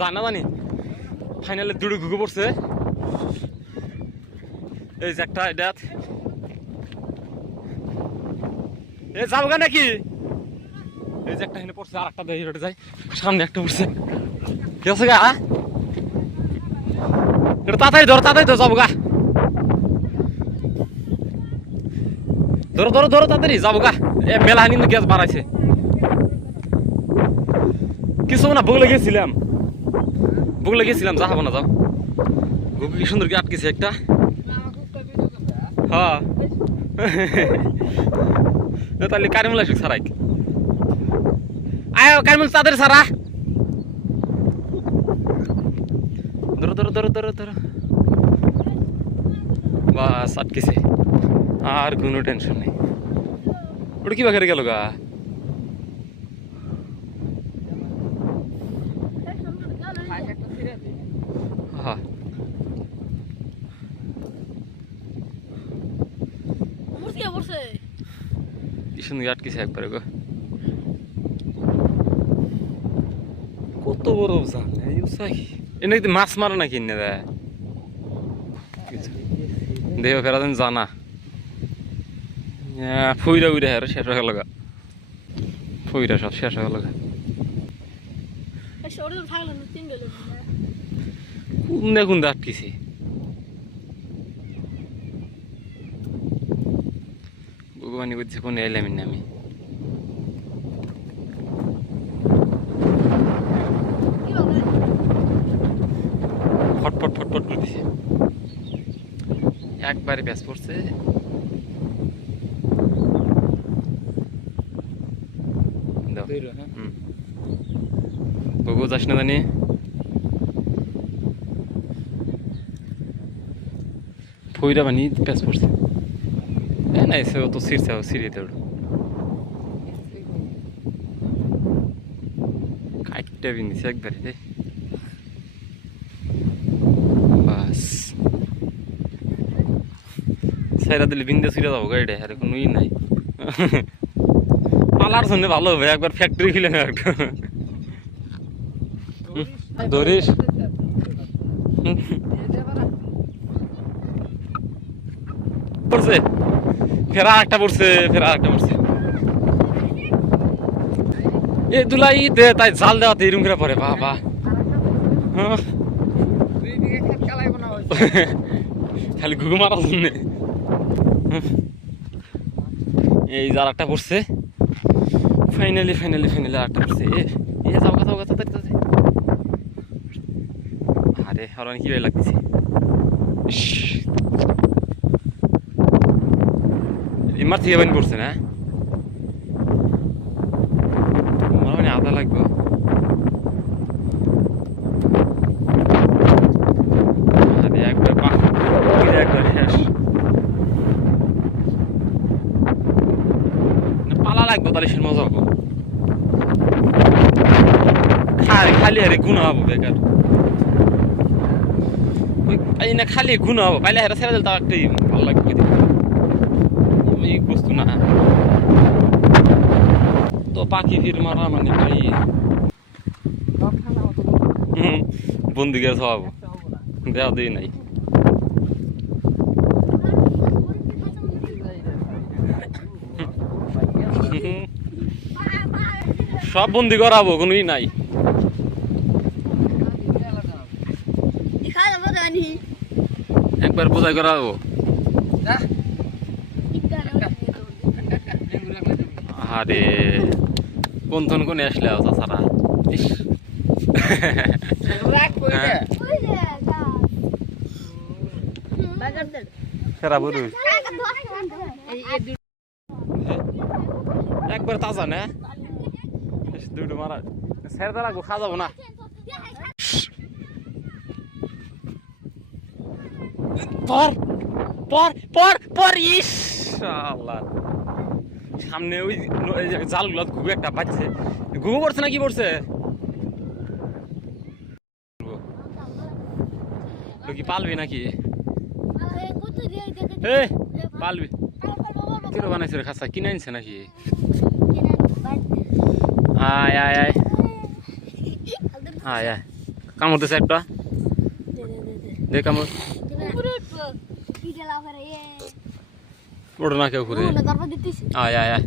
জানা জানি ফাইনালে দুটো ঘুঘু পড়ছে। এই যে একটা এটা এ যাবো গা নাকি? এই যে একটা হেনে পড়ছে, আর একটা দেখি যায় সামনে একটা পড়ছে। কি আছে গা? এটা তাড়াতাড়ি ধরো, তাড়াতাড়ি ধরো, যাবো গা। ধরো ধরো ধরো, তাড়াতাড়ি যাবো গা। এ মেলা হানি গ্যাস বাড়াইছে কিছু না। বগলে গেছিলাম, বগলে গেছিলাম, যা হবো না, যাও। গুগু কি সুন্দর কি আটকেছে একটা। হ্যাঁ তাহলে কারিমুল আসুক সারাই। আয় কারিমুল তাদের সারা। ধরো ধরো ধরো ধরো ধরো, বাস আটকেছে, আর কোনো টেনশন নেই। ওটা কি বাঘের গেল গা? হ্যাঁ কি সুন্দর আটকেছে একবারে গো। কত বড় জাল এনে মাছ মারো নাকি এনে দেয় দেহ ফেরা জানা। ফুইরা উইরা হ্যাঁ শেষ হয়ে গেল গা, ফুইরা সব শেষ হয়ে গেল গা। কোনটা কোনটা আটকেছি? ভগবানই বুঝছে কোন এলাম না আমি। ফটফট ফটফট করতেছে, একবারে ব্যাস পড়ছে। গগু যাস না জানি। ফইরা বানি প্যাস পড়ছে। না এসে তো সিরছে সিরিতে কাটটা বিনিছে একবারে রে। বাস সাইরা দিলে বিন্দে সিরে যাবো গাড়িটা, আর কোনো ই নাই। পালার জন্য ভালো হবে, একবার ফ্যাক্টরি খুলে না একটা ধরিস। পড়ছে ফেরা একটা পড়ছে, ফেরা একটা পড়ছে। এ দুলাই দে তাই জাল দেওয়াতে এরম করে পড়ে বাবা। খালি ঘুঘু মারার জন্য এই জাল একটা পড়ছে। ফাইনালি ফাইনালি ফাইনালি একটা পড়ছে। এ যাও গা যাও গা তাড়াতাড়ি। আরে আর কি ভালো লাগতেছে। ইমার থেকে বানি পড়ছে না, আমার মানে আদা লাগবে। আরে একবার একবার শেষ, পালা লাগবে তাহলে সে মজা হবো। খালি হারে গুণা হবো বেকার, না খালি গুণা হবো। পাইলে হারে ছেড়ে দিলে তাও একটাই ভালো লাগবে। এই বস্তু না তো পাখি ফির মারা মানে ভাই বন্দি গেছে সব দেওয়া দিই নাই। সব বন্দি করাবো, কোনো ই নাই। একবার বোঝাই করাবো। আরে কোন থন কোনে আসলে তাছাড়া ফেরা বড় একবার তাজা না দুটো মারা ছেড়ে দাঁড়াবো, খা যাবো না। পর পর পর পর ইস আল্লাহ, সামনে ওই জালগুলো ঘুঘু একটা বাজছে। ঘুঘু পড়ছে না কি পড়ছে? কি পালবি নাকি? পালবি কিরো বানাইছে রে খাসা, কিনে আনছে নাকি? আয় আয় আয় আয় আয় কামড় দিছে একটা দে দে দে দে দে কামড় উপরে উঠবো কি গেলা করে এ ওড় না কেউ করে না তারপর দিতেছি আয় আয় আয়